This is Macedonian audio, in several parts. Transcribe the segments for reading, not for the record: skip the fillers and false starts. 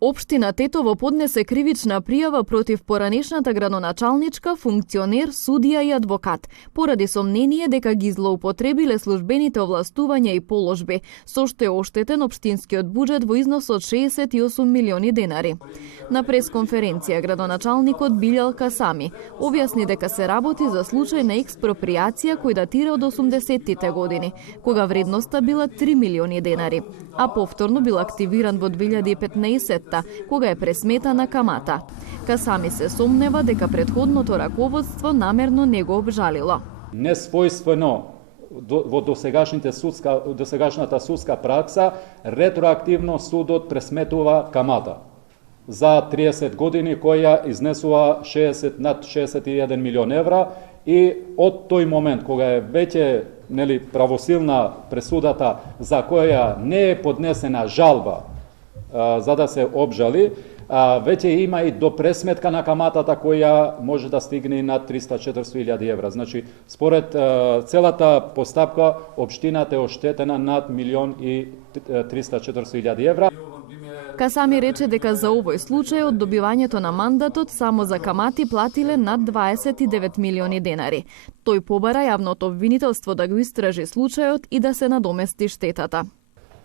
Општина Тетово поднесе кривична пријава против поранешната градоначалничка, функционер, судија и адвокат, поради сомнение дека ги злоупотребиле службените овластувања и положби, со што е оштетен општинскиот буџет во износ од 68 милиони денари. На пресконференција градоначалникот Билјал Касами објасни дека се работи за случај на експроприација кој датира од 80-тите години, кога вредноста била 3 милиони денари, а повторно бил активиран во 2015 кога е пресметана камата. Касами се сомнева дека претходното раководство намерно не го обжалило. Несвојствено во досегашната судска пракса, ретроактивно судот пресметува камата за 30 години која изнесува над 61 милион евра, и од тој момент кога е веќе правосилна пресудата за која не е поднесена жалба за да се обжали, веќе има и до пресметка на каматата која може да стигне над 300-400 евра. Значи, според целата постапка, општината е оштетена над 1.300-400 евра. Касами рече дека за овој случај од добивањето на мандатот само за камати платиле над 29 милиони денари. Тој побара јавното обвинителство да го истражи случајот и да се надомести штетата.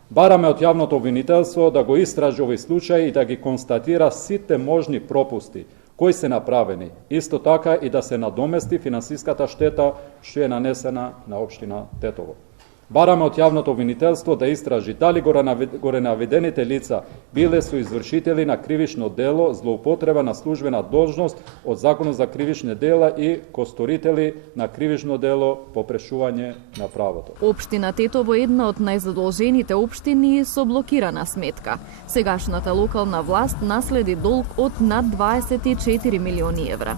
Бараме од јавното обвинителство да го истражи овој случај и да ги констатира сите можни пропусти кои се направени. Исто така и да се надомести финансиската штета што е нанесена на општина Тетово. Бараме од јавното обвинителство да истражи дали горе наведените лица биле соизвршители на кривично дело злоупотреба на службена должност од Законот за кривични дела и косторители на кривично дело попрешување на правото. Општина Тетово е една од најзадолжените општини со блокирана сметка. Сегашната локална власт наследи долг од над 24 милиони евра.